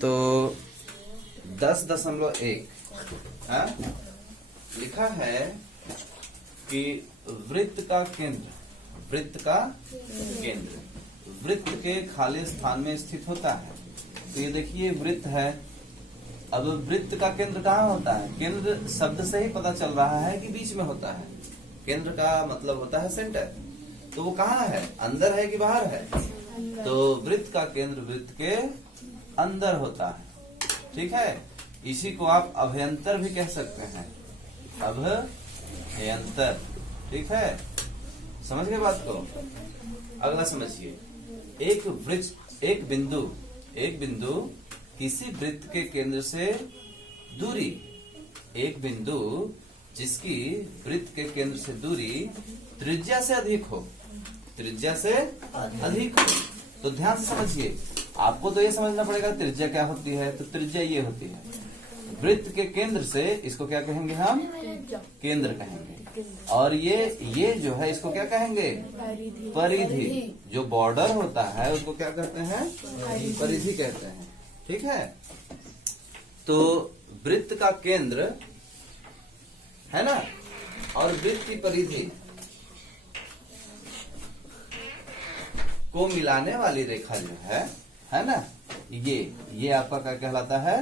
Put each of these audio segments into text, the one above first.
तो 10.1 लिखा है कि वृत्त का केंद्र वृत्त के खाली स्थान में स्थित होता है। तो ये देखिए वृत्त है। अब वृत्त का केंद्र कहाँ होता है? केंद्र शब्द से ही पता चल रहा है कि बीच में होता है। केंद्र का मतलब होता है सेंटर। तो वो कहाँ है? अंदर है कि बाहर है? तो वृत्त का केंद्र वृत्त के अंदर होता है। ठीक है, इसी को आप अभ्यंतर भी कह सकते हैं, अभ्यंतर। ठीक है, समझ गए बात को? अगला समझिए, एक बिंदु किसी वृत्त के केंद्र से दूरी, एक बिंदु जिसकी वृत्त के केंद्र से दूरी त्रिज्या से अधिक हो, तो ध्यान से समझिए। आपको तो ये समझना पड़ेगा त्रिज्या क्या होती है। तो त्रिज्या ये होती है वृत्त के केंद्र से, इसको क्या कहेंगे हम? केंद्र कहेंगे। और ये जो है इसको क्या कहेंगे? परिधि। जो बॉर्डर होता है उसको क्या कहते हैं? परिधि कहते हैं। ठीक है, तो वृत्त का केंद्र है ना, और वृत्त की परिधि को मिलाने वाली रेखा जो है ना, ये आपका क्या कहलाता है?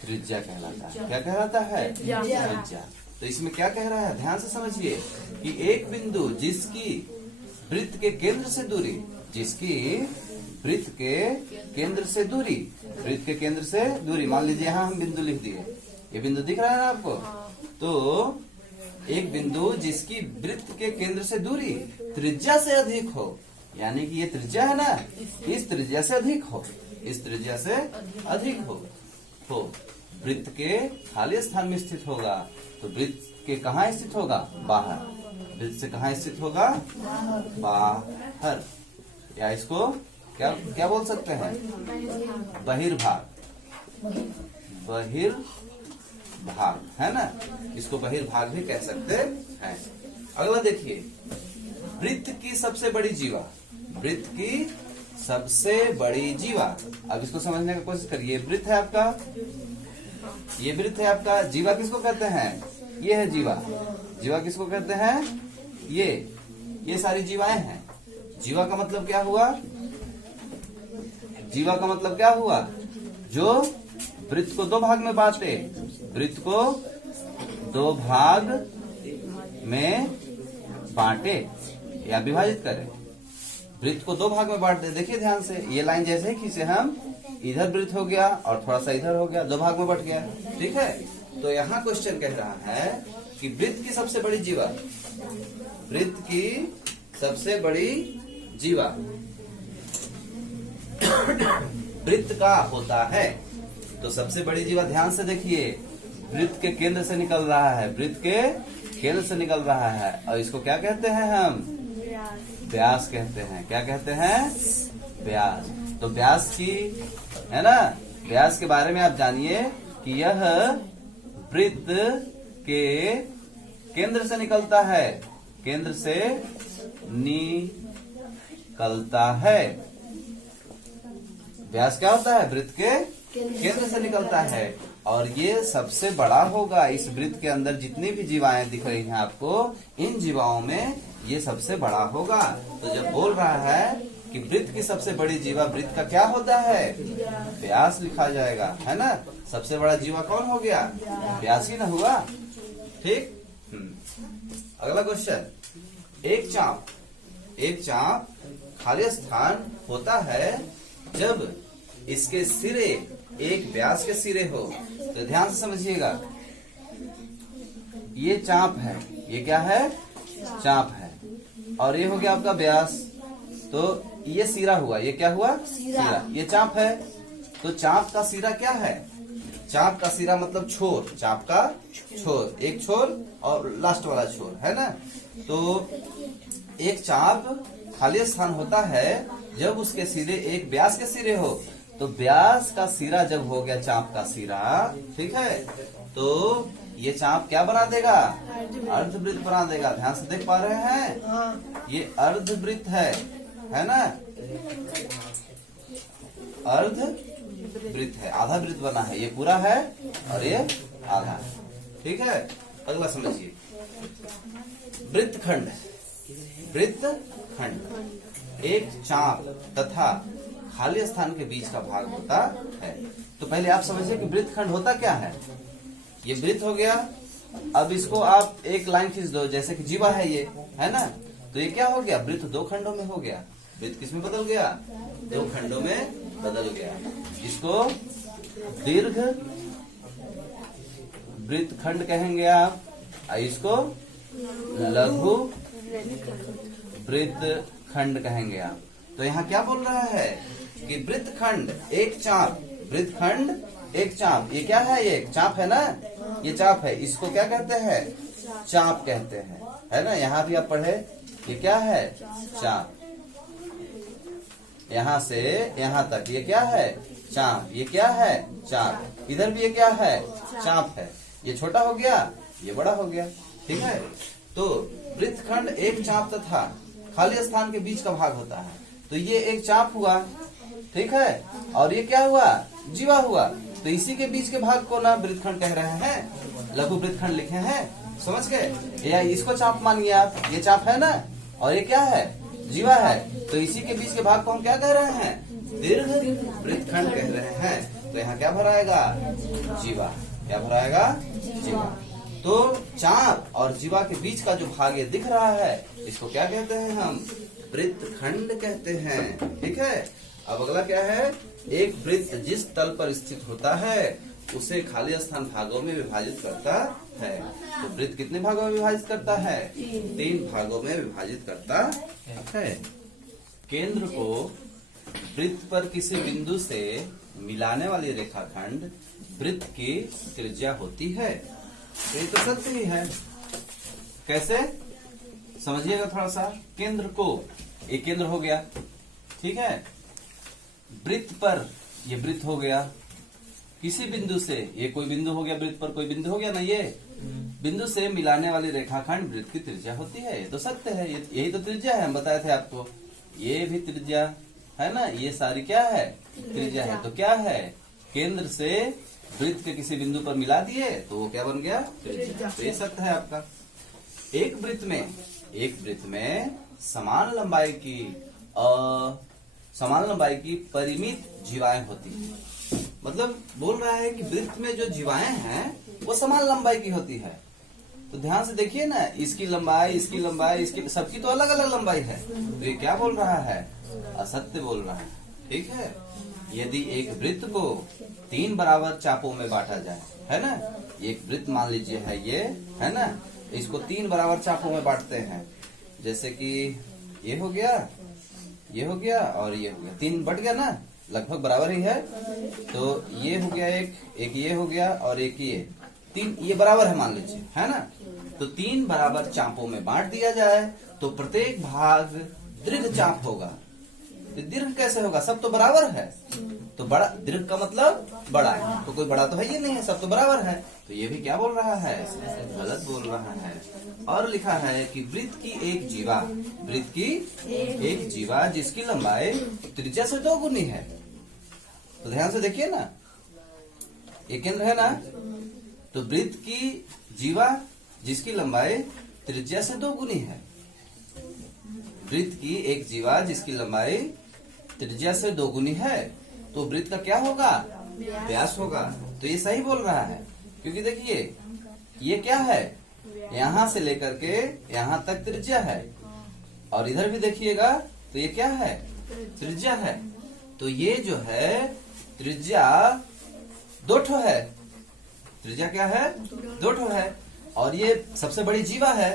त्रिज्या कहलाता है। क्या कहलाता है? त्रिज्या। तो इसमें क्या कह रहा है? ध्यान से समझिए कि एक बिंदु जिसकी वृत्त के केंद्र से दूरी, वृत्त के केंद्र से दूरी, मान लीजिए यहाँ हम बिंदु लिख दिए। ये बिंदु दिख रहा है ना आपको? तो एक बिंदु जिसकी वृत्त के केंद्र से दूरी त्रिज्या से अधिक हो, यानी कि ये त्रिज्या है ना, इस त्रिज्या से अधिक हो वृत्त के खाली स्थान में स्थित होगा। तो वृत्त के कहाँ स्थित होगा? बाहर। वृत्त से कहाँ स्थित होगा? बाहर। या इसको क्या बोल सकते हैं? बहिर्भाग है ना, इसको बहिर्भाग भी कह सकते हैं। अगला देखिए, वृत्त की सबसे बड़ी जीवा। अब इसको समझने की कोशिश करिए। वृत्त है आपका, जीवा किसको कहते हैं? ये है जीवा किसको कहते हैं? ये सारी जीवाएं हैं। जीवा का मतलब क्या हुआ? जो वृत्त को दो भाग में बांटे, या विभाजित करें। वृत्त को दो भाग में बांट दे। देखिए ध्यान से, ये लाइन जैसे ही खींचे हम, इधर वृत्त हो गया और थोड़ा सा इधर हो गया, दो भाग में बट गया। ठीक है, तो यहाँ क्वेश्चन कह रहा है कि वृत्त की सबसे बड़ी जीवा वृत्त का होता है। तो सबसे बड़ी जीवा, ध्यान से देखिए, वृत्त के केंद्र से निकल रहा है, और इसको क्या कहते हैं हम? व्यास कहते हैं। क्या कहते हैं? व्यास। तो व्यास की है ना, व्यास के बारे में आप जानिए कि यह वृत्त के केंद्र से निकलता है। व्यास क्या होता है? वृत्त के केंद्र से निकलता है, और ये सबसे बड़ा होगा। इस वृत्त के अंदर जितनी भी जीवाएं दिख रही हैं आपको, इन जीवाओं में ये सबसे बड़ा होगा। तो जब बोल रहा है कि वृत्त की सबसे बड़ी जीवा, वृत्त का क्या होता है? व्यास लिखा जाएगा, है ना। सबसे बड़ा जीवा कौन हो गया? व्यास ही ना हुआ। ठीक। अगला क्वेश्चन, एक चाप खाली स्थान होता है जब इसके सिरे एक व्यास के सिरे हो। तो ध्यान से समझिएगा, ये चाप है, ये क्या है? चाप है, और ये हो गया आपका व्यास। तो ये सिरा हुआ, ये क्या हुआ? सिरा। ये चाप है, तो चाप का सिरा क्या है? चाप का सिरा मतलब छोर, चाप का छोर, एक छोर और लास्ट वाला छोर, है ना। तो एक चाप खाली स्थान होता है जब उसके सिरे एक व्यास के सिरे हो। तो व्यास का सिरा जब हो गया चाप का सिरा, ठीक है, तो ये चाप क्या बना देगा? अर्धवृत्त बना देगा। ध्यान से देख पा रहे हैं? ये अर्धवृत्त है ना, अर्धवृत्त। वृत्त है, आधा वृत्त बना है, ये पूरा है और ये आधा है। ठीक है, अगला समझिए, वृत्तखंड। वृत्तखंड एक चाप तथा खाली स्थान के बीच का भाग होता है। तो पहले आप समझिए कि वृत्तखंड होता क्या है। ये वृत्त हो गया, अब इसको आप एक लाइन खींच दो, जैसे कि जीवा है ये, है ना, तो ये क्या हो गया, वृत्त दो खंडों में हो गया। वृत्त किसमें बदल गया, दो खंडों में बदल गया। इसको दीर्घ वृत्तखंड कहेंगे आप, और इसको लघु वृत्तखंड कहेंगे आप। तो यहाँ क्या बोल रहा है कि वृत्तखंड एक चाप, वृत्तखंड एक चाप, ये क्या है, ये चाप है ना, ये चाप है, इसको क्या कहते हैं, चाप कहते हैं, है ना। यहाँ भी आप पढ़े, ये क्या है, चाप। यहाँ से यहाँ तक ये क्या है, चाप। ये क्या है, चाप। इधर भी ये क्या है, चाप है। ये छोटा हो गया, ये बड़ा हो गया। ठीक है, तो वृत्तखंड एक चाप तथा खाली स्थान के बीच का भाग होता है। तो ये एक चाप हुआ, ठीक है, और ये क्या हुआ, जीवा हुआ। तो इसी के बीच के भाग को ना वृत्तखंड कह रहे हैं, लघु वृत्तखंड लिखे हैं, समझ गए। या इसको चाप मानिए आप, ये चाप है ना, और ये क्या है, जीवा है। तो इसी के बीच के भाग को हम क्या कह रहे हैं, दीर्घ वृत्तखंड कह रहे हैं। तो यहाँ क्या भराएगा, जीवा। क्या भराएगा, जीवा। तो चाप और जीवा के बीच का जो भाग ये दिख रहा है, इसको क्या कहते हैं हम, वृत्तखंड कहते हैं। ठीक है, अब अगला क्या है, एक वृत्त जिस तल पर स्थित होता है उसे खाली स्थान भागों में विभाजित करता है। तो वृत्त कितने भागों में विभाजित करता है, 3 भागों में विभाजित करता है। केंद्र को वृत्त पर किसी बिंदु से मिलाने वाली रेखाखंड वृत्त की त्रिज्या होती है। ये तो सत्य ही है। कैसे समझिएगा थोड़ा सा। केंद्र को, एक केंद्र हो गया, ठीक है, वृत्त पर, ये वृत्त हो गया, किसी बिंदु से, ये कोई बिंदु हो गया, वृत्त पर कोई बिंदु हो गया ना, ये बिंदु से मिलाने वाली रेखाखंड वृत्त की त्रिज्या होती है। ये तो सत्य है, यही तो त्रिज्या है, हम बताए थे आपको। ये भी त्रिज्या है ना, ये सारी क्या है, त्रिज्या है। तो क्या है, केंद्र से वृत्त के किसी बिंदु पर मिला दिए तो वो क्या बन गया, त्रिज्या। तो ये सत्य है आपका। एक वृत्त में समान लंबाई की परिमित जीवाएं होती हैं। मतलब बोल रहा है कि वृत्त में जो जीवाएं हैं वो समान लंबाई की होती है। तो ध्यान से देखिए ना, इसकी लंबाई, इसकी लंबाई, इसकी, सबकी तो अलग अलग लंबाई है। तो ये क्या बोल रहा है, असत्य बोल रहा है। ठीक है, यदि एक वृत्त को 3 बराबर चापों में बांटा जाए, है ना, एक वृत्त मान लीजिए है ये, है ना, इसको 3 बराबर चापों में बांटते हैं। जैसे कि ये हो गया, ये हो गया और ये हो गया, 3 बट गया ना, लगभग बराबर ही है। तो ये हो गया एक ये हो गया और एक ये, 3 ये बराबर है मान लीजिए, है ना। तो 3 बराबर चापों में बांट दिया जाए तो प्रत्येक भाग दीर्घ चाप होगा। तो दीर्घ कैसे होगा, सब तो बराबर है। तो बड़ा, दीर्घ का मतलब बड़ा है, तो कोई बड़ा तो है ये नहीं है, सब तो बराबर है। तो ये भी क्या बोल रहा है, गलत बोल रहा है। और लिखा है कि वृत्त की एक जीवा जिसकी लंबाई त्रिज्या से 2 गुनी है। तो ध्यान से देखिए ना, एक केंद्र है ना, तो वृत्त की जीवा जिसकी लंबाई त्रिज्या से 2 गुनी है। वृत्त की एक जीवा जिसकी लंबाई त्रिज्या से 2 गुनी है, तो वृत्त का क्या होगा, व्यास होगा। तो ये सही बोल रहा है, क्योंकि देखिए ये क्या है, यहाँ से लेकर के यहाँ तक त्रिज्या है, और इधर भी देखिएगा तो ये क्या है, त्रिज्या है। तो ये जो है त्रिज्या 2 ठो है, त्रिज्या क्या है, 2 ठो है, और ये सबसे बड़ी जीवा है।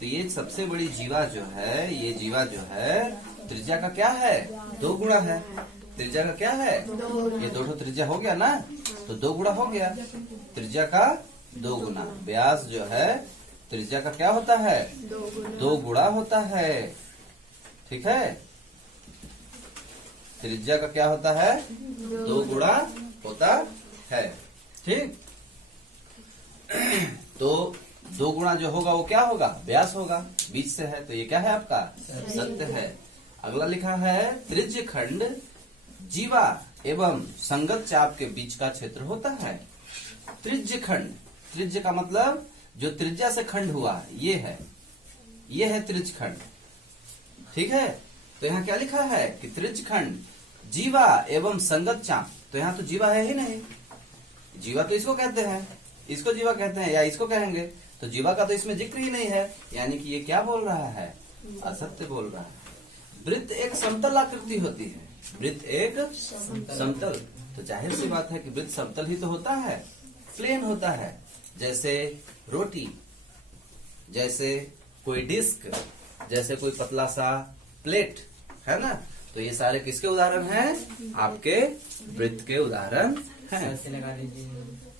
तो ये सबसे बड़ी जीवा जो है, ये जीवा जो है त्रिज्या का क्या है, 2 गुणा है। त्रिज्या का क्या है, ये 2 ठो त्रिज्या हो गया ना, तो 2 गुणा हो गया, त्रिज्या का 2 गुना। व्यास जो है त्रिज्या का क्या होता है, 2 गुणा होता है। ठीक है, त्रिज्या का क्या होता है, 2 गुणा होता है। ठीक, तो 2 गुणा जो होगा वो क्या होगा, व्यास होगा, बीच से है। तो ये क्या है आपका, सत्य है। अगला लिखा है त्रिज्य खंड जीवा एवं संगत चाप के बीच का क्षेत्र होता है। त्रिज्य खंड, त्रिज्य का मतलब जो त्रिज्या से खंड हुआ ये है त्रिज्य खंड। ठीक है, तो यहाँ क्या लिखा है कि त्रिज्य खंड जीवा एवं संगत चाप। तो यहाँ तो जीवा है ही नहीं, जीवा तो इसको कहते हैं, इसको जीवा कहते हैं या इसको कहेंगे, तो जीवा का तो इसमें जिक्र ही नहीं है, यानी कि ये क्या बोल रहा है, असत्य बोल रहा है। वृत्त एक समतल आकृति होती है, वृत्त एक समतल, तो जाहिर सी बात है कि वृत्त समतल ही तो होता है, प्लेन होता है, जैसे रोटी, जैसे कोई डिस्क, जैसे कोई पतला सा प्लेट, है ना। तो ये सारे किसके उदाहरण हैं, आपके वृत्त के उदाहरण हैं।